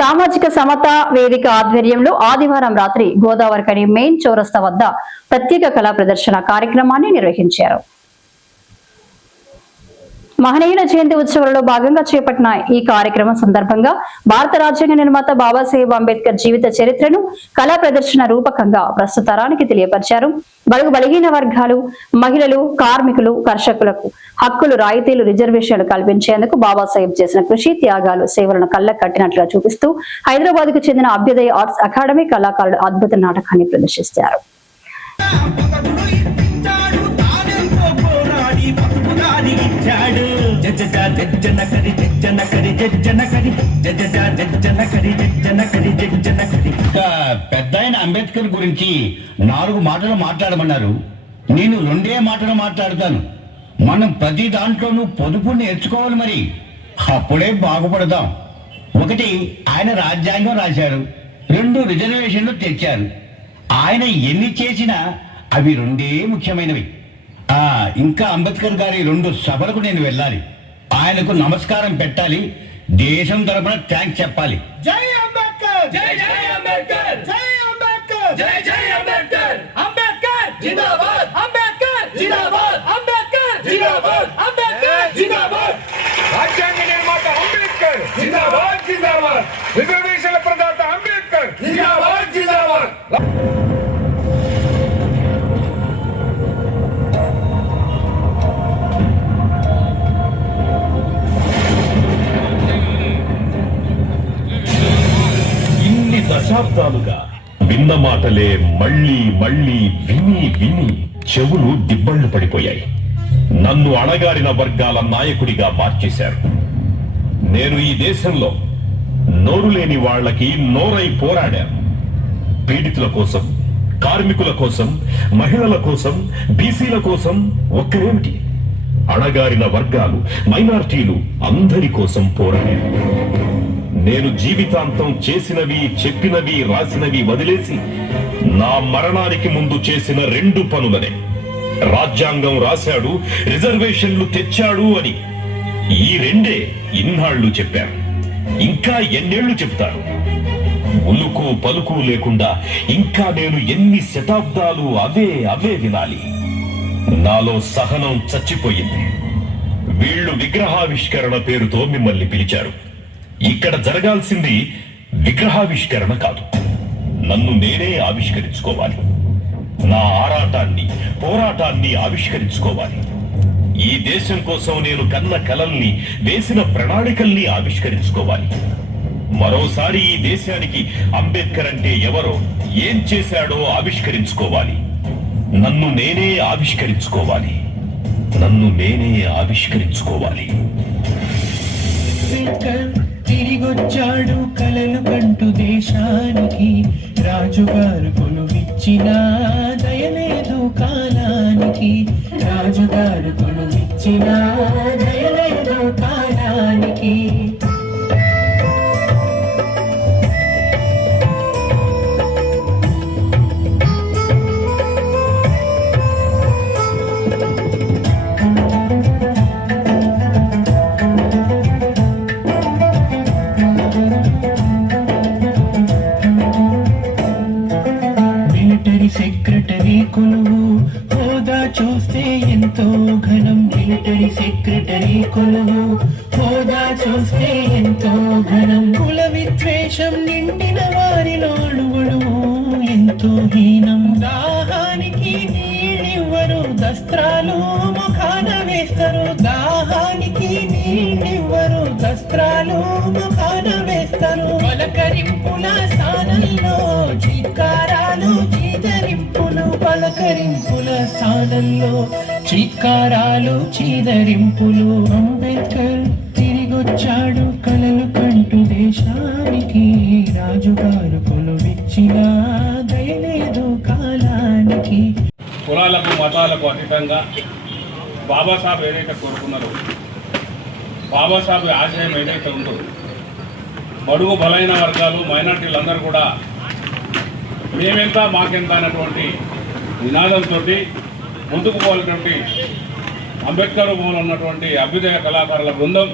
సామాజిక సమతా వేదిక ఆధ్వర్యంలో ఆదివారం రాత్రి గోదావరికని మెయిన్ చౌరస్తా వద్ద ప్రత్యేక కళా ప్రదర్శన కార్యక్రమాన్ని నిర్వహించారు. మహనీయుల జయంతి ఉత్సవాలలో భాగంగా చేపట్టిన ఈ కార్యక్రమం సందర్భంగా భారత రాజ్యాంగ నిర్మాత బాబాసాహెబ్ అంబేద్కర్ జీవిత చరిత్రను కళా ప్రదర్శన రూపకంగా ప్రస్తుత తరానికి తెలియపరిచారు. బడుగు బలహీన వర్గాలు, మహిళలు, కార్మికులు, కర్షకులకు హక్కులు, రాయితీలు, రిజర్వేషన్లు కల్పించేందుకు బాబాసాహెబ్ చేసిన కృషి, త్యాగాలు, సేవలను కళ్ళకు కట్టినట్లుగా చూపిస్తూ హైదరాబాద్ కు చెందిన అభ్యుదయ ఆర్ట్స్ అకాడమీ కళాకారులు అద్భుత నాటకాన్ని ప్రదర్శిస్తారు. పెద్ద ఆయన అంబేద్కర్ గురించి 4 మాటలు మాట్లాడమన్నారు. నేను 2 మాటలు మాట్లాడతాను. మనం ప్రతి దాంట్లోనూ పొదుపు నేర్చుకోవాలి, మరి అప్పుడే బాగుపడదాం. 1, ఆయన రాజ్యాంగం రాశారు. 2 రిజర్వేషన్లు తెచ్చారు. ఆయన ఎన్ని చేసినా అవి 2 ముఖ్యమైనవి. ఇంకా అంబేద్కర్ గారి 2 సభలకు నేను వెళ్ళాలి. ఆయనకు నమస్కారం పెట్టాలి. దేశం తరపున థ్యాంక్స్ చెప్పాలి. జై అంబేద్కర్, జై జై అంబేద్కర్, జై అంబేద్కర్, జై జై అంబేద్కర్, అంబేద్కర్ జిందాబాద్, అంబేద్కర్ జిందాబాద్, అంబేద్కర్ జిందాబాద్, అంబేద్కర్ జిందాబాద్. రాజ్యాంగ నిర్మాత అంబేద్కర్ జిందాబాద్, జిందాబాద్. రిజర్వేషన్ల ప్రదాత అంబేద్కర్ జిందాబాద్, జిందాబాద్. దశాబ్దాలుగా విన్న మాటలే మళ్ళీ మళ్ళీ విని విని చెవులు దిబ్బళ్ళు పడిపోయాయి. నన్ను అణగారిన వర్గాల నాయకుడిగా మార్చేశారు. నేను ఈ దేశంలో నోరు లేని వాళ్లకి నోరై పోరాడాను. పీడితుల కోసం, కార్మికుల కోసం, మహిళల కోసం, బీసీల కోసం ఒక్కరేమిటి, అణగారిన వర్గాలు, మైనారిటీలు అందరి కోసం పోరాడాను. నేను జీవితాంతం చేసినవి, చెప్పినవి, రాసినవి వదిలేసి నా మరణానికి ముందు చేసిన 2 పనులనే. రాజ్యాంగం రాశాడు, రిజర్వేషన్లు తెచ్చాడు అని. ఈ 2 ఇన్నాళ్లు చెప్పారు. ఇంకా ఎన్నేళ్లు చెప్తారు? ఉలుకు పలుకు లేకుండా ఇంకా నేను ఎన్ని శతాబ్దాలు అవే వినాలి? నాలో సహనం చచ్చిపోయింది. వీళ్లు విగ్రహావిష్కరణ పేరుతో మిమ్మల్ని పిలిచారు. ఇక్కడ జరగాల్సింది విగ్రహావిష్కరణ కాదు, నన్ను నేనే ఆవిష్కరించుకోవాలి. నా ఆరాటాన్ని, పోరాటాన్ని ఆవిష్కరించుకోవాలి. ఈ దేశం కోసం నేను కన్న కలల్ని, వేసిన ప్రణాళికల్ని ఆవిష్కరించుకోవాలి. మరోసారి ఈ దేశానికి అంబేద్కర్ అంటే ఎవరో, ఏం చేశాడో ఆవిష్కరించుకోవాలి. నన్ను నేనే ఆవిష్కరించుకోవాలి. నన్ను నేనే ఆవిష్కరించుకోవాలి. తిరిగొచ్చాడు కలలు కంటూ దేశానికి, రాజుగారు కొలువిచ్చిన దయలేదు కాలానికి, రాజుగారు కొలువిచ్చిన దయలేదు కాలానికి. సెక్రటరీ కొలువు హోదా చూస్తే ఎంతో ఘనం, మిలిటరీ సెక్రటరీ కొలువు హోదా చూస్తే ఎంతో ఘనం. కుల విద్వేషం నిండిన వారిలో అణువణువు ఎంతో హీనం. దాహానికి నీళ్ళివ్వరు, దస్త్రాలు ముఖాన వేస్తారు. దాహానికి నీళ్ళివ్వరు, దస్త్రాలు ముఖాన వేస్తారు. పలకరింపుల స్థానంలో చీత్కారాలు, చీదరింపులు. పలకరింపుల స్థానంలో చీత్కారాలు, చీదరింపులు. అంబేద్కర్ తిరిగొచ్చాడు కలలు కంటూ దేశానికి, రాజుగారు కొలువిచ్చిన దయలేదు కాలానికి. కులాలకు, మతాలకు అతీతంగా బాబాసాహెబ్ ఏదైతే కోరుకున్నారో, బాబాసాహెబ్ ఆశయం ఏదైతే ఉందో, బడుగు బలైన వర్గాలు, మైనార్టీలందరూ కూడా మేమెంత మాకెంత అన్నటువంటి నినాదంతో ముందుకు పోవాలన్నటువంటి అంబేద్కర్ భవన్ ఉన్నటువంటి అభ్యుదయ కళాకారుల బృందం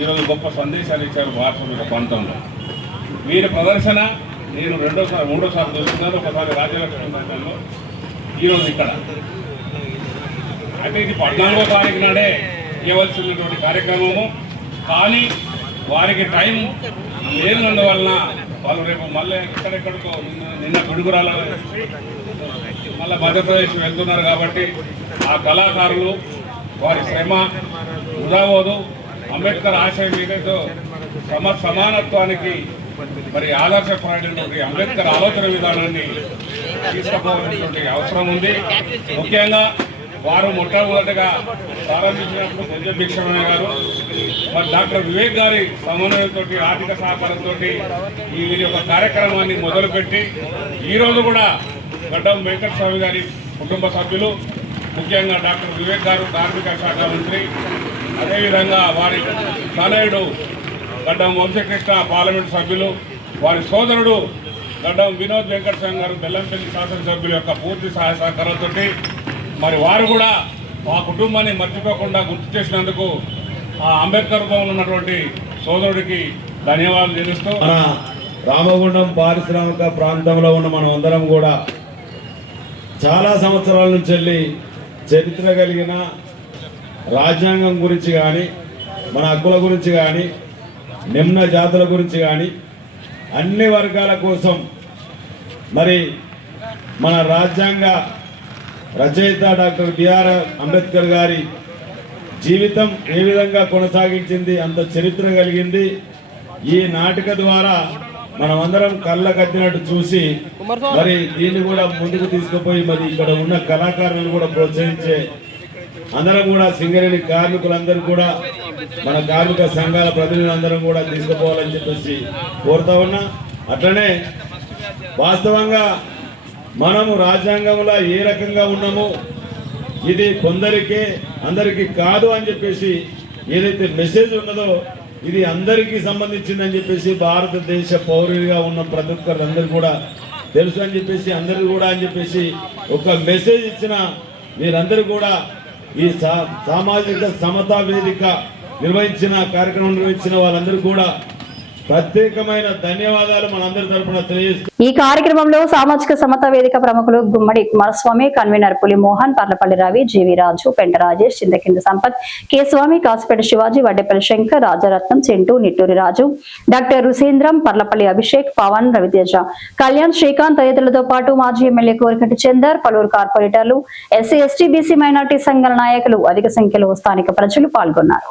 ఈరోజు గొప్ప సందేశాలు ఇచ్చారు భారత ప్రాంతంలో. వీరి ప్రదర్శన నేను మూడోసారి చూస్తున్నాను. ఒకసారి రాజ్యలక్ష్మి సంఘంలో, ఈరోజు ఇక్కడ. అయితే ఇది 14వ తారీఖు నాడే ఇవ్వవలసినటువంటి కార్యక్రమము. కానీ వారికి టైం లేనందువలన వాళ్ళు రేపు మళ్ళీ ఎక్కడెక్కడికో నిన్న పిడుగురాల మళ్ళీ మధ్యప్రదేశ్ వెళ్తున్నారు. కాబట్టి ఆ కళాకారులు వారి శ్రమ వృధా పోదు. అంబేద్కర్ ఆశయం ఏదైతే సమానత్వానికి మరి ఆదర్శపడినటువంటి అంబేద్కర్ ఆలోచన విధానాన్ని తీసుకుపోవాల్సినటువంటి అవసరం ఉంది. ముఖ్యంగా వారు మొట్టమొదటిగా ప్రారంభించినప్పుడు గంజ భిక్షమయ్య గారు, మరి డాక్టర్ వివేక్ గారి సమన్వయంతో ఆర్థిక సహకారంతో ఈ వీరి యొక్క కార్యక్రమాన్ని మొదలుపెట్టి ఈరోజు కూడా గడ్డం వెంకటస్వామి గారి కుటుంబ సభ్యులు, ముఖ్యంగా డాక్టర్ వివేక్ గారు కార్మిక శాఖ మంత్రి, అదేవిధంగా వారి తనయుడు గడ్డం వంశకృష్ణ పార్లమెంట్ సభ్యులు, వారి సోదరుడు గడ్డం వినోద్ వెంకటస్వామి గారు బెల్లంపల్లి శాసనసభ్యుల యొక్క పూర్తి సహాయ సహకారంతో మరి వారు కూడా ఆ కుటుంబాన్ని మర్చిపోకుండా గుర్తు చేసినందుకు ఆ అంబేద్కర్ భవన్లో ఉన్నటువంటి సోదరుడికి ధన్యవాదాలు తెలుస్తూ, మన రామగుండం పారిశ్రామిక ప్రాంతంలో ఉన్న మనం అందరం కూడా చాలా సంవత్సరాల నుంచి వెళ్ళి చరిత్ర కలిగిన రాజ్యాంగం గురించి కానీ, మన హక్కుల గురించి కానీ, నిమ్న జాతుల గురించి కానీ, అన్ని వర్గాల కోసం మరి మన రాజ్యాంగ రచయిత డాక్టర్ బిఆర్ అంబేద్కర్ గారి జీవితం ఏ విధంగా కొనసాగించింది, అంత చరిత్ర కలిగింది. ఈ నాటిక ద్వారా మనమందరం కళ్ళ కట్టినట్టు చూసి మరి దీన్ని కూడా ముందుకు తీసుకుపోయి మరి ఇక్కడ ఉన్న కళాకారులను కూడా ప్రోత్సహించే అందరం కూడా సింగరేణి కార్మికులందరూ కూడా మన కార్మిక సంఘాల ప్రతినిధులందరం కూడా తీసుకుపోవాలని చెప్పేసి కోరుతా ఉన్నా. అట్లనే వాస్తవంగా మనము రాజ్యాంగంలో ఏ రకంగా ఉన్నామో ఇది కొందరికే అందరికీ కాదు అని చెప్పేసి ఏదైతే మెసేజ్ ఉన్నదో ఇది అందరికీ సంబంధించిందని చెప్పేసి భారతదేశ పౌరుడిగా ఉన్న ప్రతి ఒక్కరందరూ కూడా తెలుసు అని చెప్పేసి అందరూ కూడా అని చెప్పేసి ఒక మెసేజ్ ఇచ్చిన మీరందరూ కూడా ఈ సామాజిక సమతా వేదిక నిర్వహించిన కార్యక్రమం నిర్వహించిన వాళ్ళందరూ కూడా ప్రత్యేకమైన ధన్యవాదాలు మనందరి తరపున తెలియజేస్తున్నాం. ఈ కార్యక్రమంలో సామాజిక సమతా వేదిక ప్రముఖులు గుమ్మడి కుమారస్వామి, కన్వీనర్ పులి మోహన్, పర్లపల్లి రవి, జీవి రాజు, పెంట రాజేష్, చింతకింది సంపత్, కె స్వామి, కాసిపేట శివాజీ, వడ్డేపల్లి శంకర్, రాజరత్నం, చింటూ, నిట్టూరి రాజు, డాక్టర్ రుసేంద్రం, పర్లపల్లి అభిషేక్, పవన్, రవితేజ, కళ్యాణ్, శ్రీకాంత్ తదితరులతో పాటు మాజీ ఎమ్మెల్యే కోరికటి చందర్, పలువురు కార్పొరేటర్లు, ఎస్సీ, ఎస్టీ, బీసీ, మైనార్టీ సంఘాల నాయకులు, అధిక సంఖ్యలో స్థానిక ప్రజలు పాల్గొన్నారు.